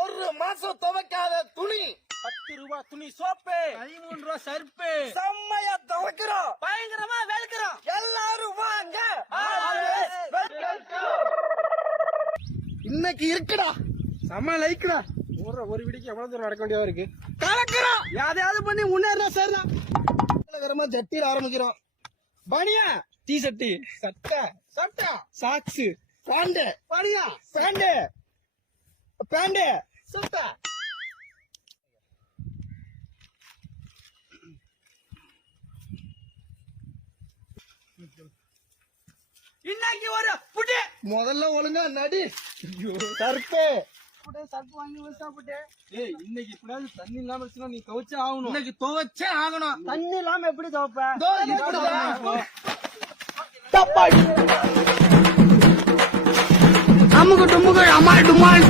ஒரு மாசம் துவைக்காத துணி 10 ரூபாய் துணி சோப்பு 13 ரூபாய் சர்ப்பு செம்மையா துவைக்கிறோம், பயங்கரமா வெளுக்கிறோம். எல்லாரும் வாங்க. இன்னைக்கு இருக்குடா, செம்ம லைக்டா. ஒரு வீடியோக்கு எவ்வளவு தூரம் நடக்க வேண்டியதா இருக்கு. கலக்கிறோம், யாரையாவது பண்ணி முன்னேறா சார். ஜட்டியில் ஆரம்பிக்கிறோம். பனியா டீ ஷர்ட் சட்டை சட்டை சாக்ஸ் பேண்டு பனியா பேண்டு பேண்டு சட்டை. இன்னைக்கு ஒரு புட்டு முதல்ல ஒழுங்கா நடி. சர்ப்பு சர்ப்பு வாங்கி சாப்பிட்டு. ஏய் இன்னைக்கு எப்படியாவது தண்ணி இல்லாம இருந்துச்சுன்னா நீ துவைச்சே ஆகணும். இன்னைக்கு துவைச்சே ஆகணும். தண்ணி இல்லாம எப்படி துவைப்ப? இதோ இப்படிதான். அமுக்கு டுமுக்கு அமால் டுமால்.